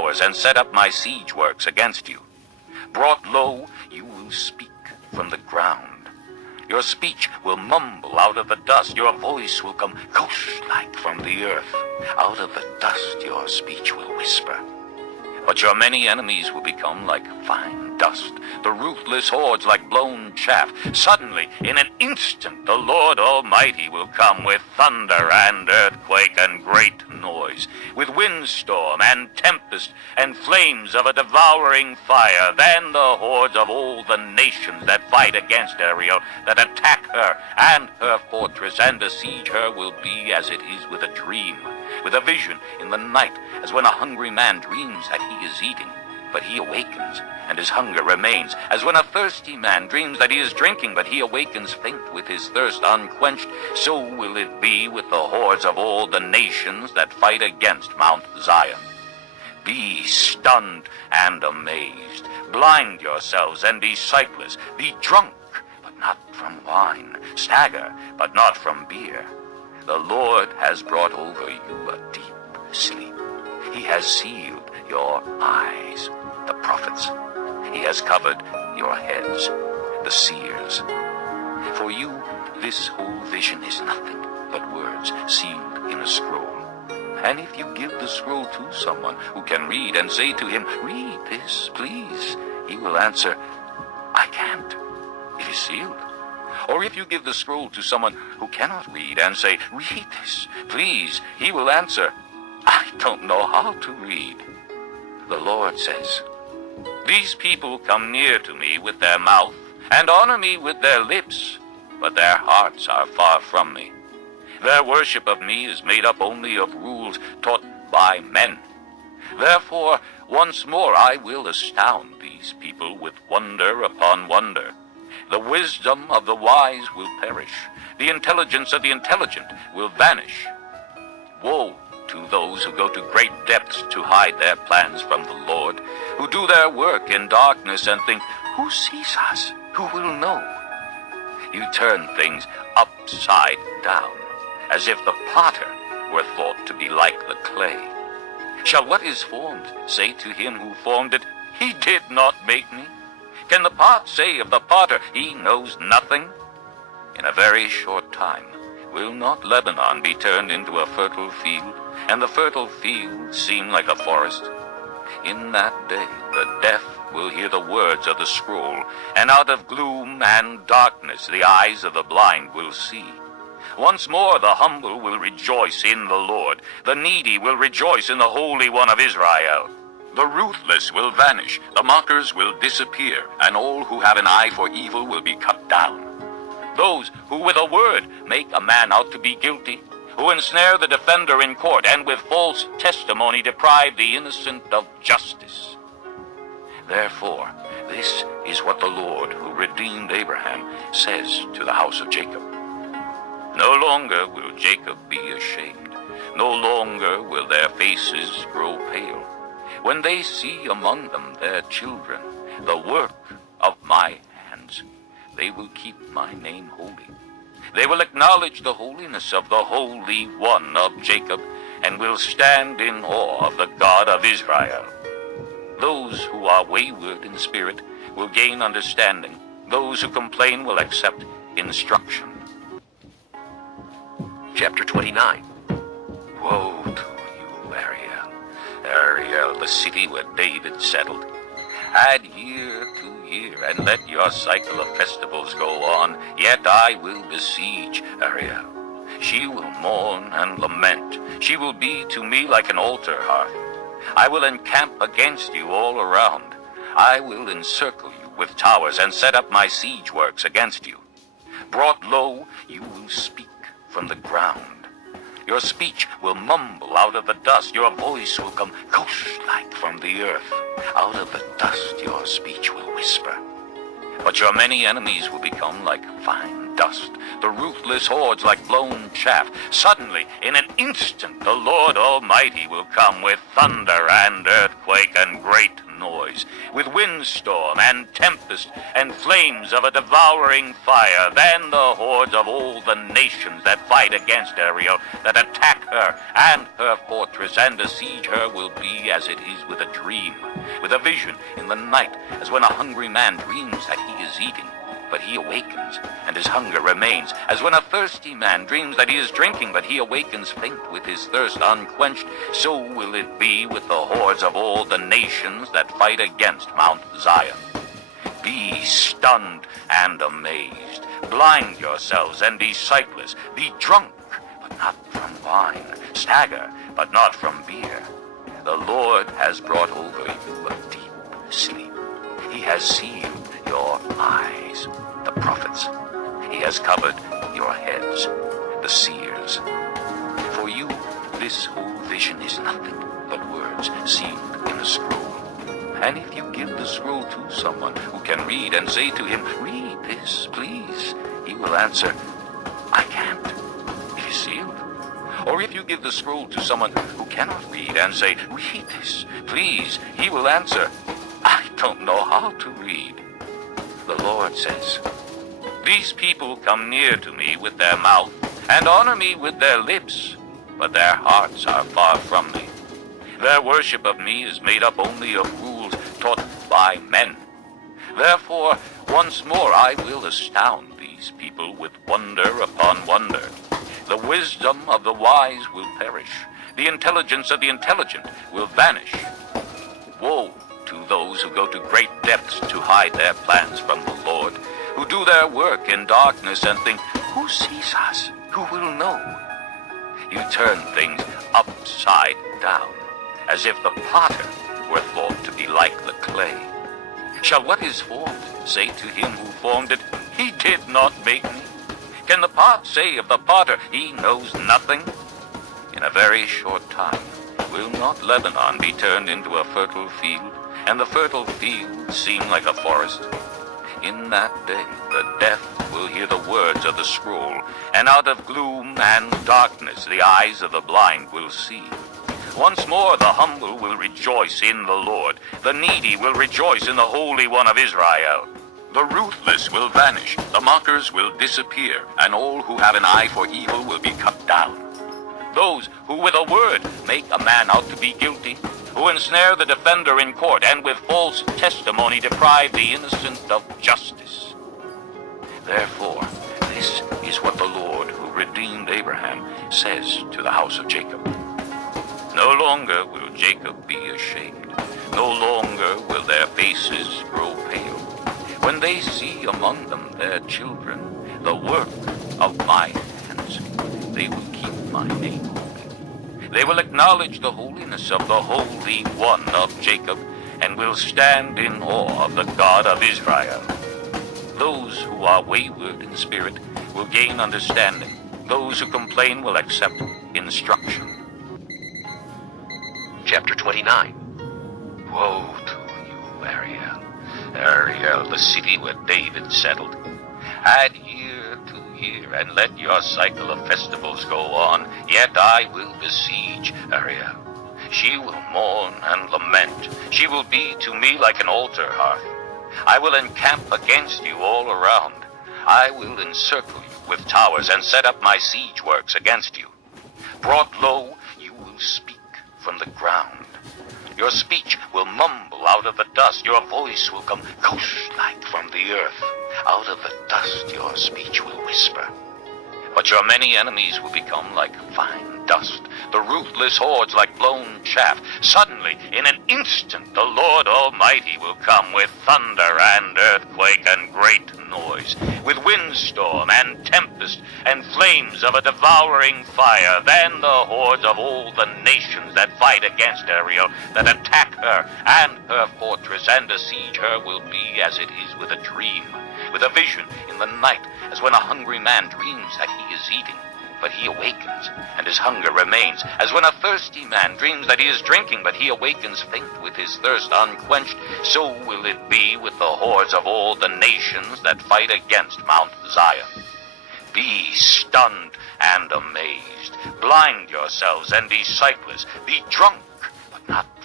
and set up my siege works against you. Brought low, you will speak from the ground. Your speech will mumble out of the dust. Your voice will come ghost-like from the earth. Out of the dust your speech will whisper. But your many enemies will become like fine dust, the ruthless hordes like blown chaff. Suddenly, in an instant, the Lord Almighty will come with thunder and earthquake and great noise, with windstorm and tempest and flames of a devouring fire. Then the hordes of all the nations that fight against Ariel, that attack her and her fortress and besiege her, will be as it is with a dream, with a vision in the night, as when a hungry man dreams that he is eating, but he awakens, and his hunger remains, as when a thirsty man dreams that he is drinking, but he awakens faint with his thirst unquenched. So will it be with the hordes of all the nations that fight against Mount Zion. Be stunned and amazed. Blind yourselves and be sightless. Be drunk, but not from wine. Stagger, but not from beer. The Lord has brought over you a deep sleep. He has sealed your eyes, the prophets. He has covered your heads, the seers. For you, this whole vision is nothing but words sealed in a scroll. And if you give the scroll to someone who can read and say to him, "Read this, please," he will answer, "I can't. It is sealed." Or if you give the scroll to someone who cannot read and say, "Read this, please," he will answer, "I don't know how to read." The Lord says, "These people come near to me with their mouth and honor me with their lips, but their hearts are far from me. Their worship of me is made up only of rules taught by men. Therefore, once more I will astound these people with wonder upon wonder. The wisdom of the wise will perish. The intelligence of the intelligent will vanish. Woe to those who go to great depths to hide their plans from the Lord, who do their work in darkness and think, 'Who sees us? Who will know?' You turn things upside down, as if the potter were thought to be like the clay. Shall what is formed say to him who formed it, 'He did not make me'? Can the pot say of the potter, 'He knows nothing'? In a very short time, will not Lebanon be turned into a fertile field, and the fertile field seem like a forest? In that day the deaf will hear the words of the scroll, and out of gloom and darkness the eyes of the blind will see. Once more the humble will rejoice in the Lord. The needy will rejoice in the Holy One of Israel. The ruthless will vanish, the mockers will disappear, and all who have an eye for evil will be cut down. Those who with a word make a man out to be guilty, who ensnare the defender in court, and with false testimony deprive the innocent of justice. Therefore, this is what the Lord, who redeemed Abraham, says to the house of Jacob. No longer will Jacob be ashamed. No longer will their faces grow pale. When they see among them their children, the work of my hands, they will keep my name holy. They will acknowledge the holiness of the Holy One of Jacob, and will stand in awe of the God of Israel. Those who are wayward in spirit will gain understanding. Those who complain will accept instruction. Chapter 29. Woe to you, Ariel, Ariel, the city where David settled. Add year to year, and let your cycle of festivals go on. Yet I will besiege Ariel. She will mourn and lament. She will be to me like an altar hearth. I will encamp against you all around. I will encircle you with towers and set up my siege works against you. Brought low, you will speak from the ground. Your speech will mumble out of the dust. Your voice will come ghost-like from the earth. Out of the dust your speech will whisper. But your many enemies will become like fine dust, the ruthless hordes like blown chaff. Suddenly, in an instant, the Lord Almighty will come with thunder and earthquake and great noise, with windstorm and tempest and flames of a devouring fire. Then the hordes of all the nations that fight against Ariel, that attack her and her fortress and besiege her, will be as it is with a dream, with a vision in the night, as when a hungry man dreams that he is eating, but he awakens, and his hunger remains, as when a thirsty man dreams that he is drinking, but he awakens faint with his thirst unquenched. So will it be with the hordes of all the nations that fight against Mount Zion. Be stunned and amazed. Blind yourselves and be sightless. Be drunk, but not from wine. Stagger, but not from beer. The Lord has brought over you a deep sleep. He has sealed your eyes, the prophets. He has covered your heads, the seers. For you, this whole vision is nothing but words sealed in a scroll. And if you give the scroll to someone who can read and say to him, "Read this, please," he will answer, "I can't. It is sealed." Or if you give the scroll to someone who cannot read and say, "Read this, please," he will answer, "I don't know how to read." The Lord says, "These people come near to me with their mouth and honor me with their lips, but their hearts are far from me. Their worship of me is made up only of rules taught by men. Therefore, once more I will astound these people with wonder upon wonder. The wisdom of the wise will perish. The intelligence of the intelligent will vanish. Woe to those who go to great depths to hide their plans from the Lord, who do their work in darkness and think, 'Who sees us? Who will know?' You turn things upside down, as if the potter were thought to be like the clay. Shall what is formed say to him who formed it, 'He did not make me'? Can the pot say of the potter, 'He knows nothing'? In a very short time will not Lebanon be turned into a fertile field, and the fertile field seem like a forest? In that day the deaf will hear the words of the scroll, and out of gloom and darkness the eyes of the blind will see. Once more the humble will rejoice in the Lord. The needy will rejoice in the Holy One of Israel. The ruthless will vanish, the mockers will disappear, and all who have an eye for evil will be cut down. Those who with a word make a man out to be guilty, who ensnare the defender in court, and with false testimony deprive the innocent of justice. Therefore, this is what the Lord, who redeemed Abraham, says to the house of Jacob. No longer will Jacob be ashamed. No longer will their faces grow pale. When they see among them their children, the work of my hands, they will keep my name holy. They will acknowledge the holiness of the Holy One of Jacob, and will stand in awe of the God of Israel. Those who are wayward in spirit will gain understanding. Those who complain will accept instruction. Chapter 29. Woe to you, Ariel. Ariel, the city where David settled. Add year to year, and let your cycle of festivals go on. Yet I will besiege Ariel. She will mourn and lament. She will be to me like an altar hearth. I will encamp against you all around. I will encircle you with towers and set up my siege works against you. Brought low, you will speak from the ground. Your speech will mumble out of the dust. Your voice will come ghost-like from the earth. Out of the dust your speech will whisper. But your many enemies will become like fine dust, the ruthless hordes like blown chaff. Suddenly, in an instant, the Lord Almighty will come with thunder and earthquake and great noise, with windstorm and tempest and flames of a devouring fire. Then the hordes of all the nations that fight against Ariel, that attack her and her fortress and besiege her, will be as it is with a dream, with a vision in the night, as when a hungry man dreams that he is eating, but he awakens, and his hunger remains, as when a thirsty man dreams that he is drinking, but he awakens faint with his thirst unquenched. So will it be with the hordes of all the nations that fight against Mount Zion. Be stunned and amazed. Blind yourselves and be sightless. Be drunk, but not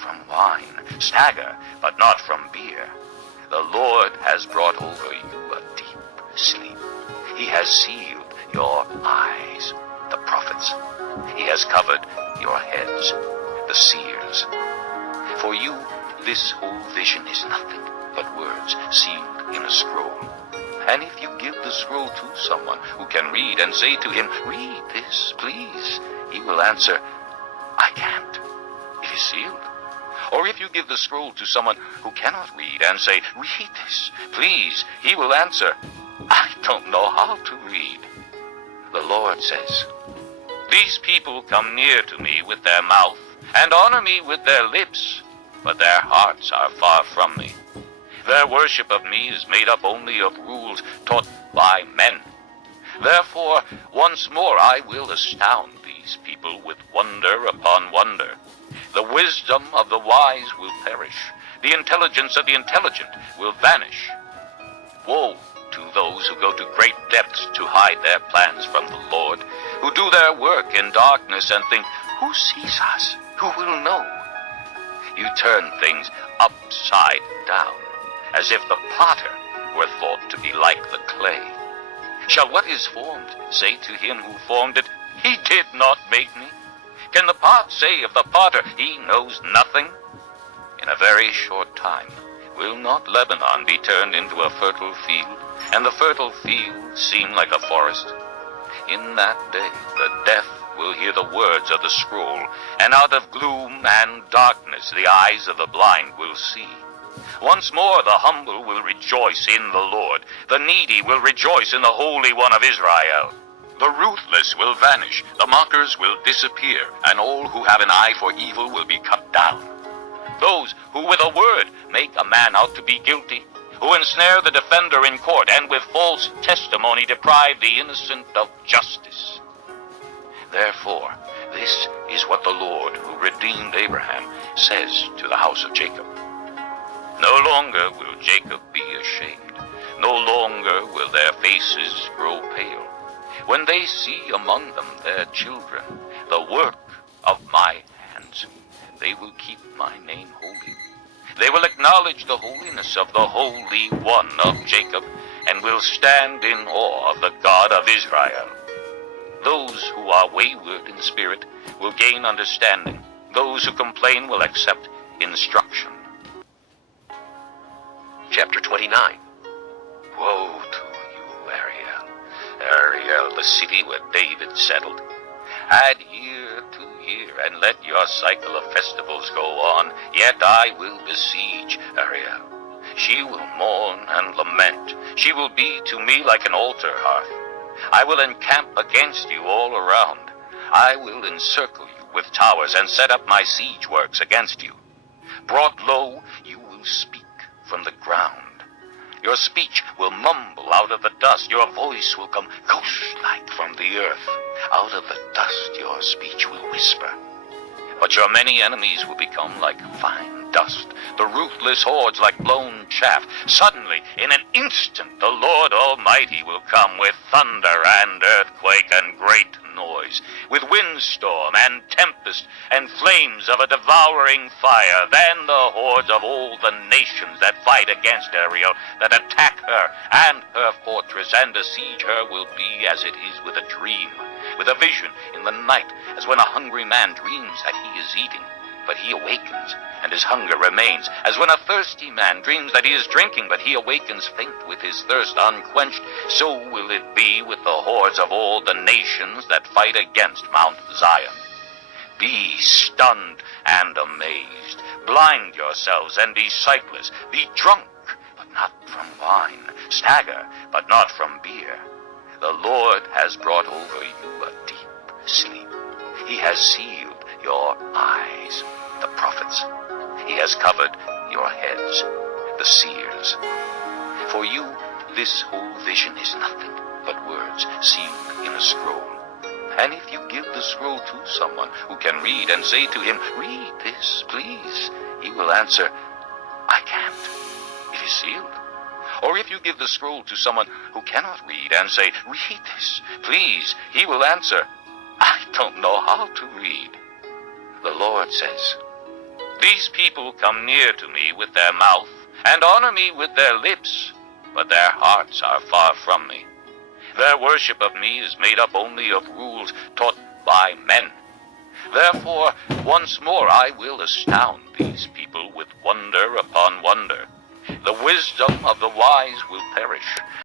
from wine, stagger, but not from beer. The Lord has brought over you a deep sleep. He has sealed your eyes, the prophets. He has covered your heads, the seers. For you, this whole vision is nothing but words sealed in a scroll. And if you give the scroll to someone who can read and say to him, "Read this, please," he will answer, "I can't. It is sealed." Or if you give the scroll to someone who cannot read and say, "Read this, please," he will answer, "I don't know how to read." The Lord says, "These people come near to me with their mouth and honor me with their lips, but their hearts are far from me. Their worship of me is made up only of rules taught by men. Therefore, once more I will astound these people with wonder upon wonder. The wisdom of the wise will perish. The intelligence of the intelligent will vanish. Woe to those who go to great depths to hide their plans from the Lord, who do their work in darkness and think, 'Who sees us? Who will know?' You turn things upside down, as if the potter were thought to be like the clay. Shall what is formed say to him who formed it, 'He did not make me'? Can the pot say of the potter, 'He knows nothing'? In a very short time, will not Lebanon be turned into a fertile field, and the fertile field seem like a forest? In that day, the deaf will hear the words of the scroll, and out of gloom and darkness the eyes of the blind will see. Once more the humble will rejoice in the Lord. The needy will rejoice in the Holy One of Israel. The ruthless will vanish, the mockers will disappear, and all who have an eye for evil will be cut down. Those who with a word make a man out to be guilty, who ensnare the defender in court, and with false testimony deprive the innocent of justice. Therefore, this is what the Lord, who redeemed Abraham, says to the house of Jacob. No longer will Jacob be ashamed. No longer will their faces grow pale. When they see among them their children, the work of my hands, they will keep my name holy. They will acknowledge the holiness of the Holy One of Jacob, and will stand in awe of the God of Israel. Those who are wayward in spirit will gain understanding. Those who complain will accept instruction. Chapter 29. Woe to you, Ariel. Ariel, the city where David settled. Add year to year, and let your cycle of festivals go on. Yet I will besiege Ariel. She will mourn and lament. She will be to me like an altar hearth. I will encamp against you all around. I will encircle you with towers and set up my siege works against you. Brought low, you will speak from the ground. Your speech will mumble out of the dust. Your voice will come ghost-like from the earth. Out of the dust your speech will whisper. But your many enemies will become like fine dust, the ruthless hordes like blown chaff. Suddenly, in an instant, the Lord Almighty will come with thunder and earthquake and great noise, with windstorm and tempest and flames of a devouring fire. Then the hordes of all the nations that fight against Ariel, that attack her and her fortress and besiege her, will be as it is with a dream, with a vision in the night, as when a hungry man dreams that he is eating, but he awakens, and his hunger remains, as when a thirsty man dreams that he is drinking, but he awakens faint with his thirst unquenched. So will it be with the hordes of all the nations that fight against Mount Zion. Be stunned and amazed. Blind yourselves and be sightless. Be drunk, but not from wine. Stagger, but not from beer. The Lord has brought over you a deep sleep. He has sealed your eyes, the prophets. He has covered your heads, the seers. For you, this whole vision is nothing but words sealed in a scroll. And if you give the scroll to someone who can read and say to him, "Read this, please," he will answer, "I can't. It is sealed." Or if you give the scroll to someone who cannot read and say, "Read this, please," he will answer, "I don't know how to read." The Lord says, These people come near to me with their mouth and honor me with their lips, but their hearts are far from me. Their worship of me is made up only of rules taught by men. Therefore, once more I will astound these people with wonder upon wonder. The wisdom of the wise will perish,